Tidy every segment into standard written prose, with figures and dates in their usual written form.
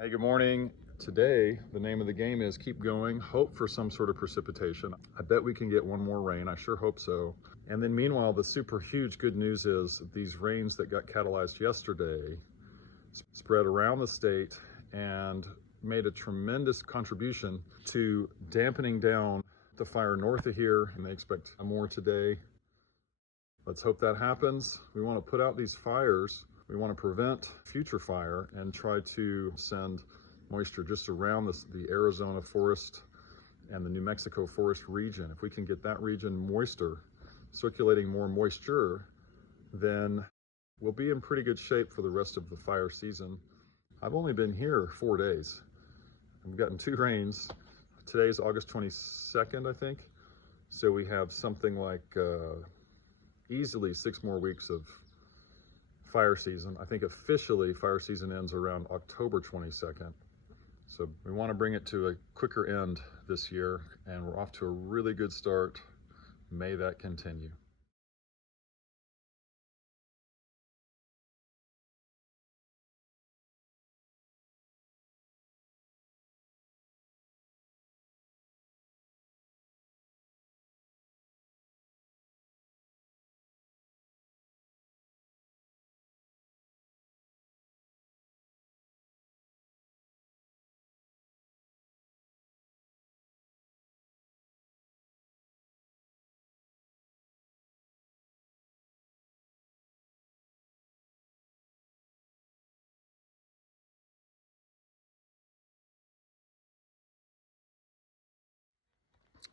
Hey, good morning. Today, the name of the game is keep going, hope for some sort of precipitation. I bet we can get one more rain. I sure hope so. And then meanwhile, the super huge good news is these rains that got catalyzed yesterday spread around the state and made a tremendous contribution to dampening down the fire north of here, and they expect more today. Let's hope that happens. We want to put out these fires. We want to prevent future fire and try to send moisture just around the Arizona forest and the New Mexico forest region. If we can get that region moister, circulating more moisture, then we'll be in pretty good shape for the rest of the fire season. I've only been here 4 days. I've gotten 2 rains. Today's August 22nd, I think. So we have something like easily 6 more weeks of fire season. I think officially fire season ends around October 22nd. So we want to bring it to a quicker end this year, and we're off to a really good start. May that continue.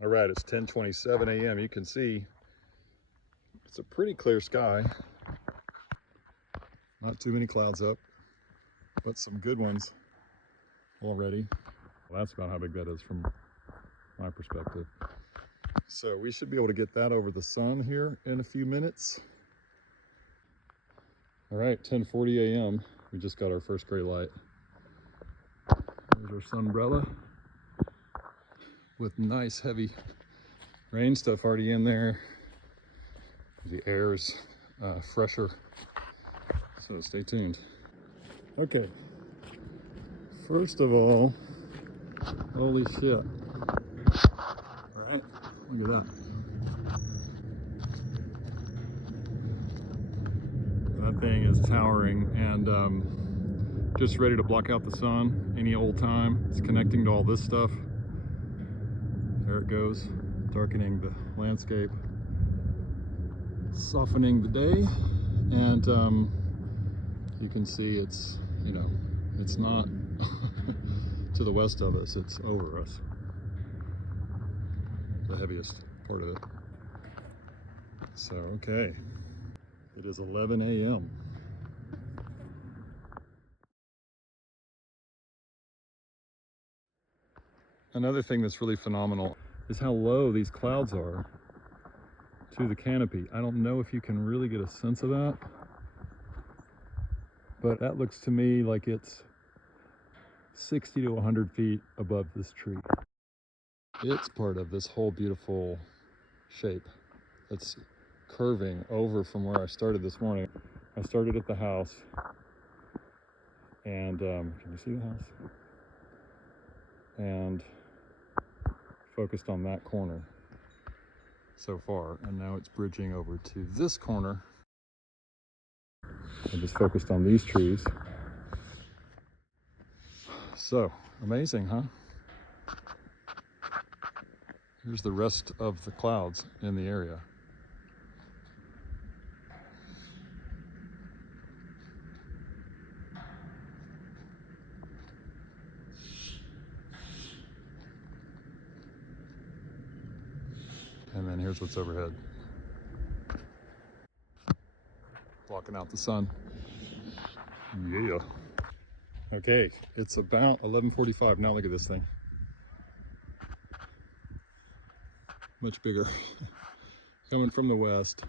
All right, it's 10:27 a.m. You can see it's a pretty clear sky. Not too many clouds up, but some good ones already. Well, that's about how big that is from my perspective. So we should be able to get that over the sun here in a few minutes. All right, 10:40 a.m. We just got our first gray light. There's our sunbrella with nice heavy rain stuff already in there. The air is fresher, so stay tuned. Okay, first of all, holy shit. All right, look at that. That thing is towering and just ready to block out the sun any old time. It's connecting to all this stuff. There it goes, darkening the landscape, softening the day, and you can see it's, you know, it's not to the west of us, it's over us, the heaviest part of it. So, okay, it is 11 a.m. Another thing that's really phenomenal is how low these clouds are to the canopy. I don't know if you can really get a sense of that, but that looks to me like it's 60 to 100 feet above this tree. It's part of this whole beautiful shape that's curving over from where I started this morning. I started at the house, and can you see the house? And focused on that corner so far, and now it's bridging over to this corner. I just focused on these trees. So amazing, huh? Here's the rest of the clouds in the area. And then here's what's overhead. Blocking out the sun. Yeah. Okay, it's about 11:45. Now look at this thing. Much bigger. Coming from the west.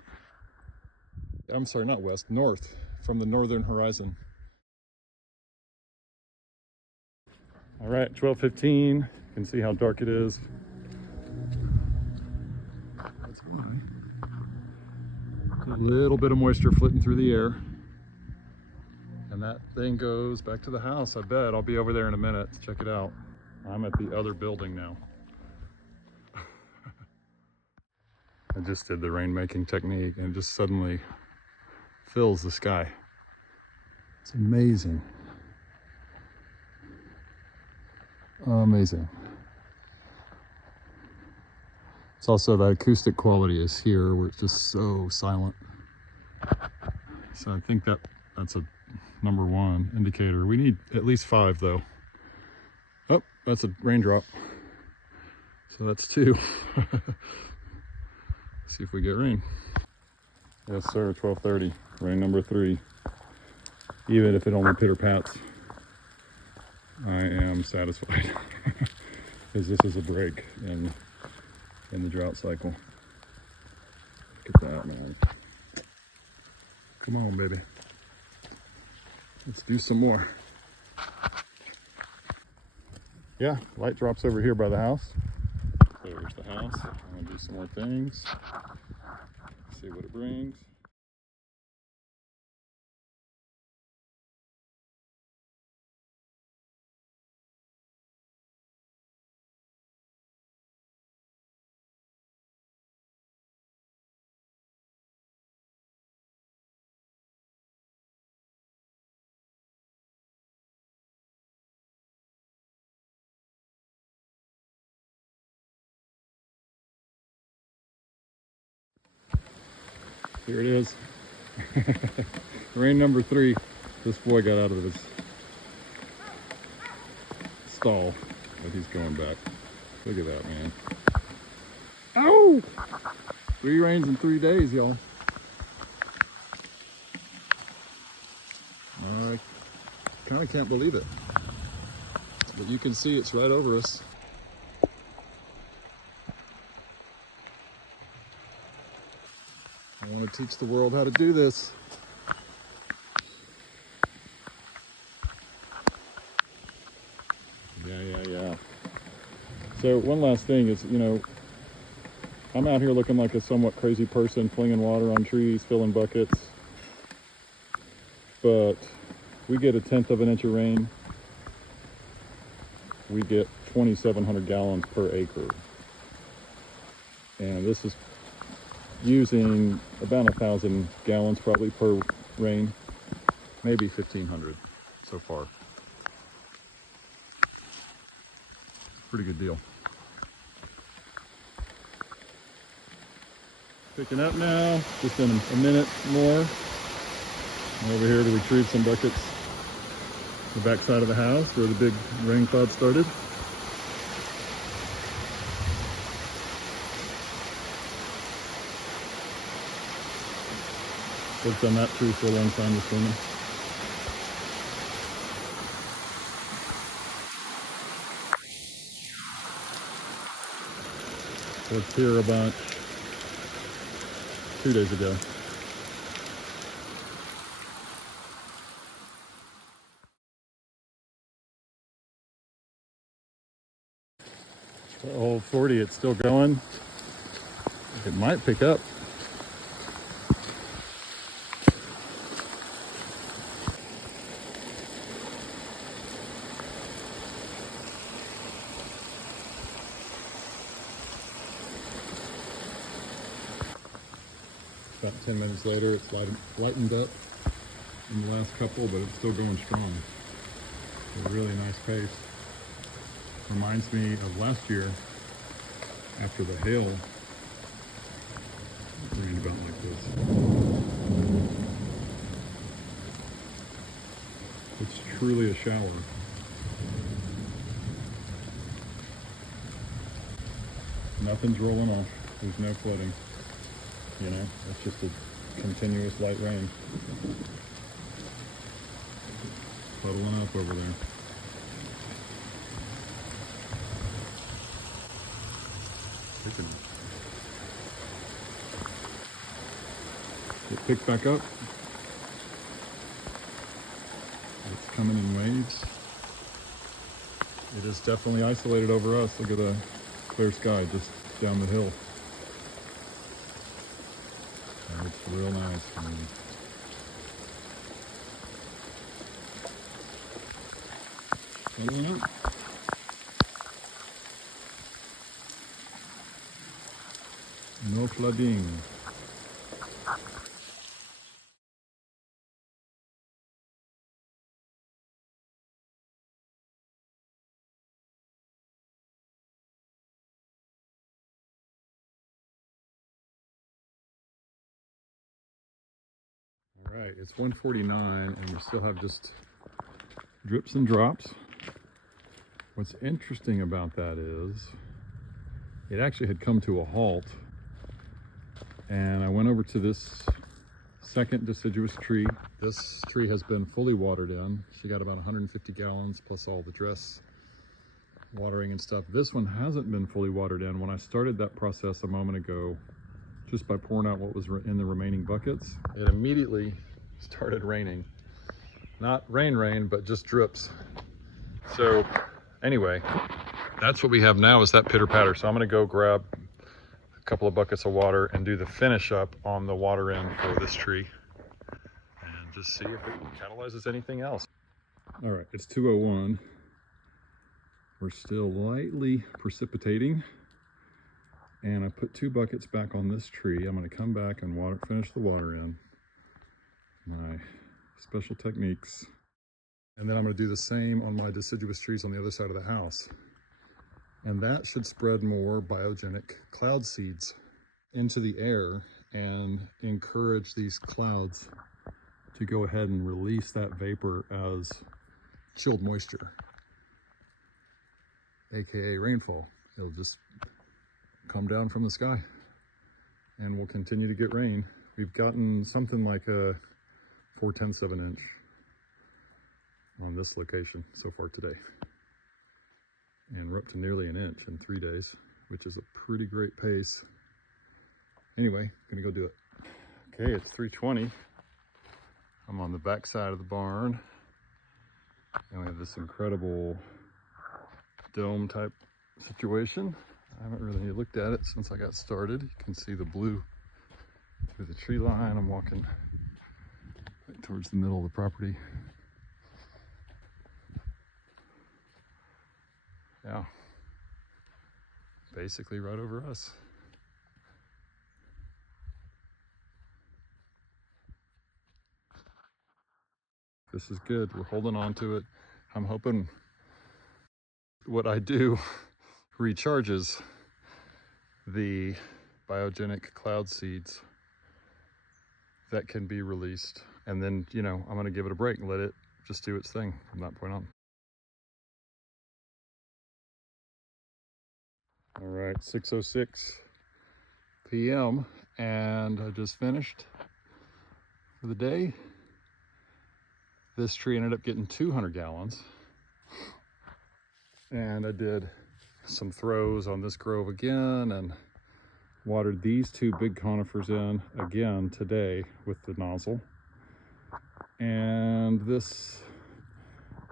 I'm sorry, not west, north, from the northern horizon. All right, 12:15. You can see how dark it is. That's high. A little bit of moisture flitting through the air. And that thing goes back to the house, I bet. I'll be over there in a minute. Check it out. I'm at the other building now. I just did the rainmaking technique and it just suddenly fills the sky. It's amazing. Amazing. It's also the acoustic quality is here where it's just so silent. So I think that's a number one indicator. We need at least 5 though. Oh, that's a raindrop. So that's 2. See if we get rain. Yes sir, 12:30, rain number 3. Even if it only pitter pats, I am satisfied. Because this is a break in the drought cycle. Look at that, man. Come on, baby. Let's do some more. Yeah, light drops over here by the house. There's the house. I'm gonna do some more things. See what it brings. Here it is. Rain number 3. This boy got out of his stall, but he's going back. Look at that, man. Ow! 3 rains in 3 days, y'all. I kind of can't believe it. But you can see it's right over us. I want to teach the world how to do this. Yeah. So one last thing is, you know, I'm out here looking like a somewhat crazy person, flinging water on trees, filling buckets. But we get 1/10 of an inch of rain. We get 2,700 gallons per acre. And this is using about 1,000 gallons probably per rain, maybe 1,500 so far. Pretty good deal. Picking up now, just in a minute more. I'm over here to retrieve some buckets. The back side of the house where the big rain cloud started. Worked on that tree for a long time this morning. Worked here a bunch 2 days ago. Old 40, it's still going. It might pick up. About 10 minutes later, it's lightened up in the last couple, but it's still going strong. A really nice pace. Reminds me of last year after the hail. It rained about like this. It's truly a shower. Nothing's rolling off. There's no flooding. You know, it's just a continuous light rain. Puddling up over there. It picked back up. It's coming in waves. It is definitely isolated over us. Look at the clear sky just down the hill. And it's real nice. No flooding. All right, it's 1:49 and we still have just drips and drops. What's interesting about that is it actually had come to a halt, and I went over to this second deciduous tree. This tree has been fully watered in. She got about 150 gallons plus all the dress watering and stuff. This one hasn't been fully watered in. When I started that process a moment ago, just by pouring out what was in the remaining buckets, it immediately started raining. Not rain, but just drips. So anyway, that's what we have now, is that pitter patter. So I'm gonna go grab a couple of buckets of water and do the finish up on the water end for this tree and just see if it catalyzes anything else. All right, it's 2:01. We're still lightly precipitating, and I put 2 buckets back on this tree. I'm going to come back and finish the water in. My special techniques. And then I'm going to do the same on my deciduous trees on the other side of the house. And that should spread more biogenic cloud seeds into the air and encourage these clouds to go ahead and release that vapor as chilled moisture, aka rainfall. It'll just come down from the sky and we'll continue to get rain. We've gotten something like a 4/10 of an inch on this location so far today, and we're up to nearly an inch in 3 days, which is a pretty great pace. Anyway, gonna go do it. Okay, it's 3:20. I'm on the back side of the barn, and we have this incredible dome type situation. I haven't really looked at it since I got started. You can see the blue through the tree line. I'm walking right towards the middle of the property. Yeah, basically right over us. This is good. We're holding on to it. I'm hoping what I do recharges the biogenic cloud seeds that can be released. And then, you know, I'm going to give it a break and let it just do its thing from that point on. All right, 6:06 p.m. and I just finished for the day. This tree ended up getting 200 gallons. And I did some throws on this grove again and watered these 2 big conifers in again today with the nozzle. And this,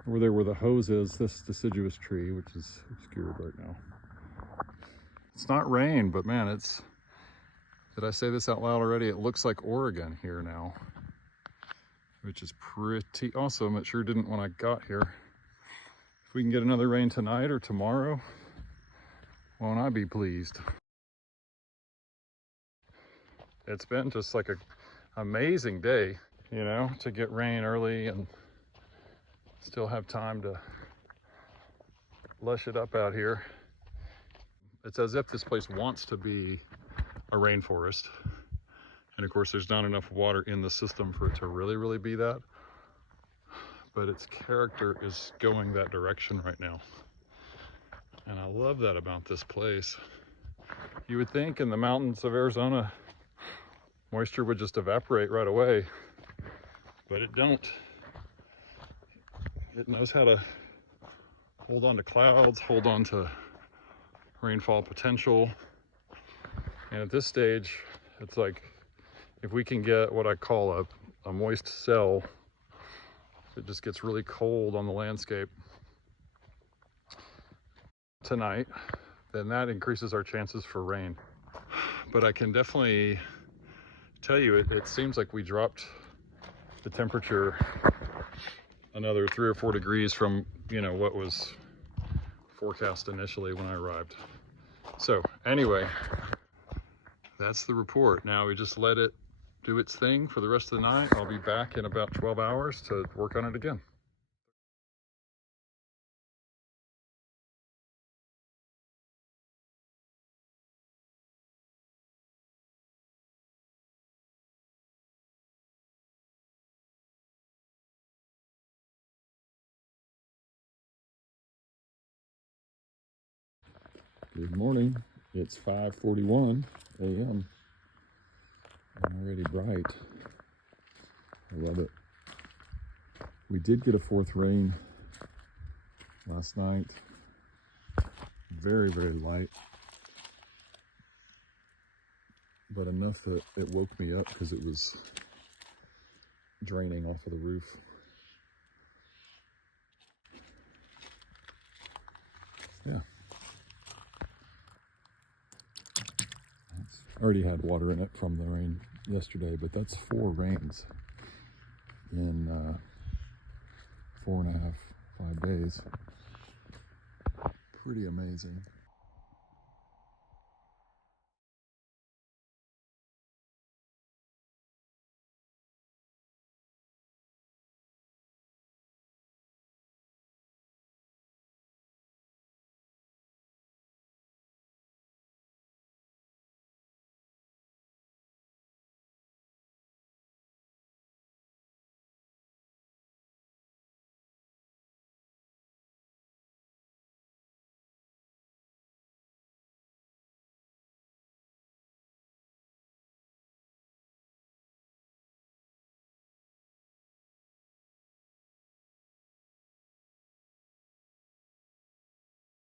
over there where the hose is, this deciduous tree, which is obscured right now. It's not rain, but man, it's, did I say this out loud already? It looks like Oregon here now, which is pretty awesome. It sure didn't when I got here. If we can get another rain tonight or tomorrow, won't I be pleased? It's been just like an amazing day, you know, to get rain early and still have time to lush it up out here. It's as if this place wants to be a rainforest. And of course, there's not enough water in the system for it to really be that. But its character is going that direction right now. And I love that about this place. You would think in the mountains of Arizona, moisture would just evaporate right away, but it don't. It knows how to hold on to clouds, hold on to rainfall potential. And at this stage, it's like, if we can get what I call a moist cell, it just gets really cold on the landscape tonight, then that increases our chances for rain. But I can definitely tell you, it seems like we dropped the temperature another 3 or 4 degrees from, you know, what was forecast initially when I arrived. So anyway, that's the report. Now we just let it do its thing for the rest of the night. I'll be back in about 12 hours to work on it again. Good morning. It's 5:41 a.m. Already bright. I love it. We did get a 4th rain last night. Very, very light. But enough that it woke me up because it was draining off of the roof. Yeah. Already had water in it from the rain yesterday, but that's 4 rains in 4.5, 5 days. Pretty amazing.